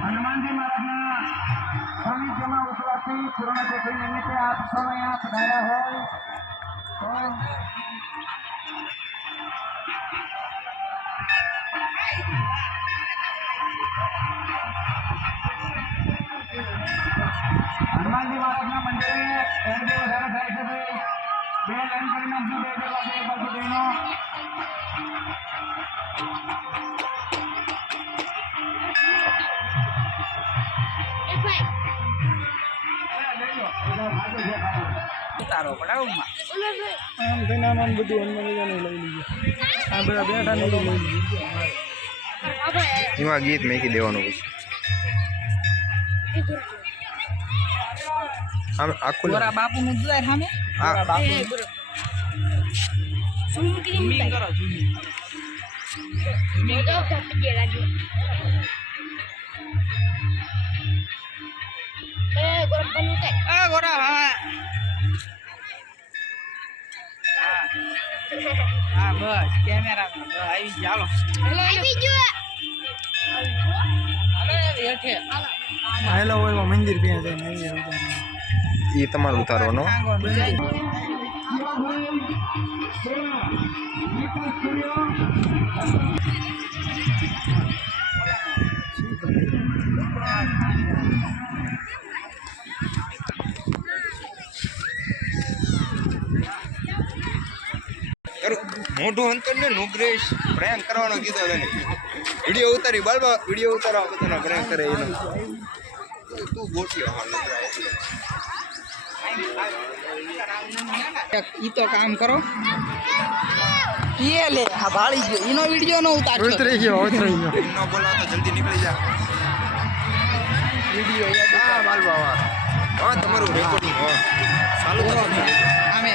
હનુમાનજી મહારાજના સાનિધ્યમાં ઉતરવાથી પૂર્ણકોટી નિમિત્તે આપ સૌ અહીંયા પધાર્યા હોય તો હનુમાનજી મહારાજના મંદિરે એરબી વધારો થાય છે ભાઈ બે લાઈન કરી નાખજો બે વાગે એક બાજુ જઈનો તારો પડાવ આમ થઈને આમ બધું હનુમાન લઈ લીધું આ બધા બેઠા ને લઈ લીધું એમાં ગીત મેકી દેવાનું પછી આમ આખું ગોરા બાપુ નું દ્વાર સામે આ બાપુ ઝૂમિંગ કરો ઝૂમિંગ આ ગોરા હા હા બસ કેમેરા આવી ચાલો આયલા હોય મંદિર ત્યાં જાય એ તમારે ઉતારવાનો મોઢું અંતર ને નુગ્રેશ પ્રેન્ક કરવાનો કીધો તને વિડીયો ઉતારી બાલબા વિડીયો ઉતારવા બધાનો પ્રેન્ક કરે એનો તું ગોઠ્યો ઈ તો કામ કરો ये ले आ भाड़ी गयो इनो वीडियो नो उतार ઉતરી ગયો નો બોલો તો જલ્દી નીકળી જા वीडियो હા બાલબા હા તમારું રેકોર્ડિંગ હો ચાલુ કરો आमे